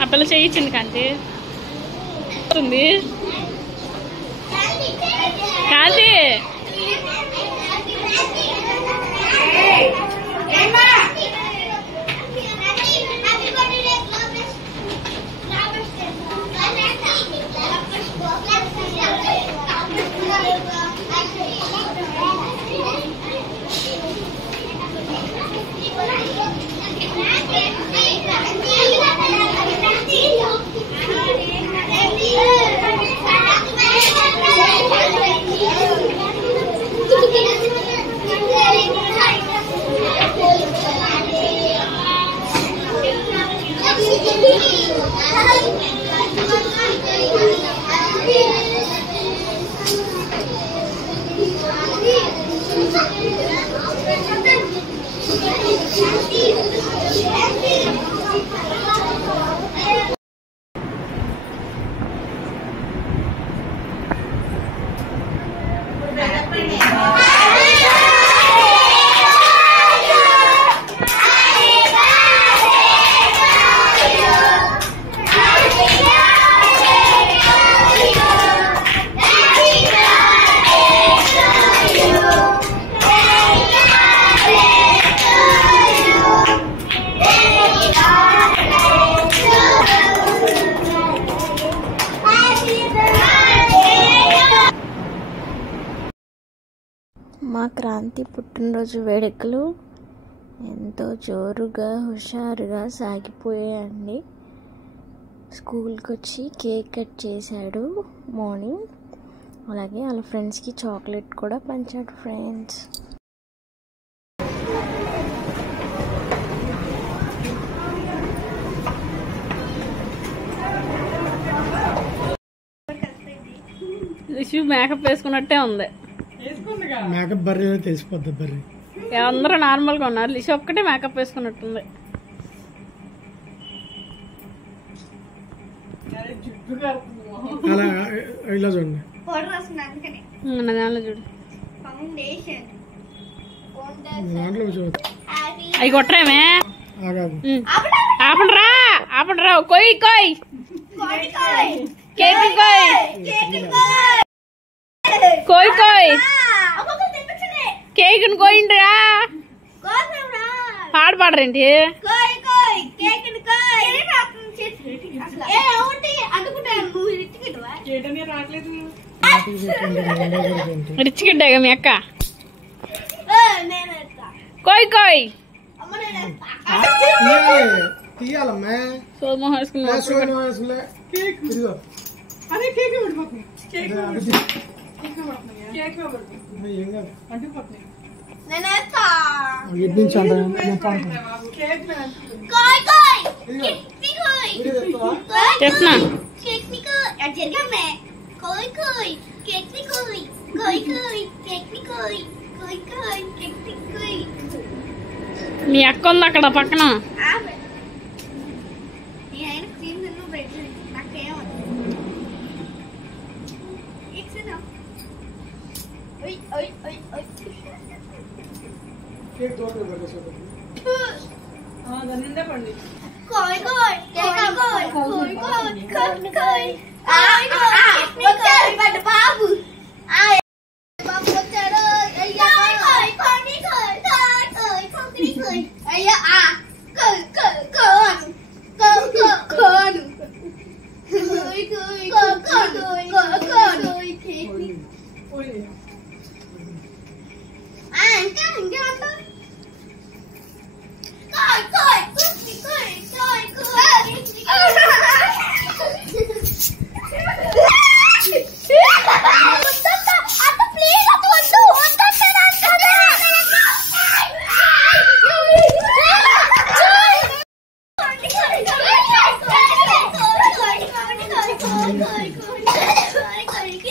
ఆ పిల్ల చేయించింది కాంతి కాంతి మా క్రాంతి పుట్టినరోజు వేడుకలు ఎంతో జోరుగా హుషారుగా సాగిపోయాయండి. స్కూల్కి వచ్చి కేక్ కట్ చేశాడు మార్నింగ్. అలాగే వాళ్ళ ఫ్రెండ్స్కి చాక్లెట్ కూడా పంచాడు ఫ్రెండ్స్. మేకప్ వేసుకున్నట్టే ఉంది. మేకప్ బర్రీ తెలిసిపోద్ది. బర్రీ అందరూ నార్మల్గా ఉన్నారు, లిషి ఒక్కటే మేకప్ వేసుకున్నట్టుంది. అలా ఇలా చూడండి, దాంట్లో చూడు, దాంట్లో చూడదు. అవి కొట్టరేమే. ఆపండ్రా ఆపండ్రా, కొయ్ కొయ్ కేక్ కొయ్ కొయ్ కొయ్ కేక్ కోయిండ్రా. పాడు పాడరేంటి? రిచ్ కిడ్డాగా మీ అక్క. కోయ్ కోయ్ తీయాలమ్మా. సోమోహం వేసుకున్నా. మీ అక్క ఉంది అక్కడ పక్కన.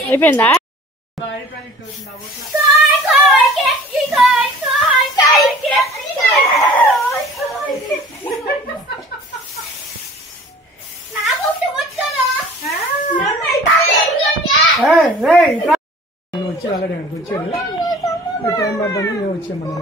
అయిపోయిందా? వచ్చి ఆల్రెడీ వచ్చాడు. టైం పడదామని మేము వచ్చామన్నా.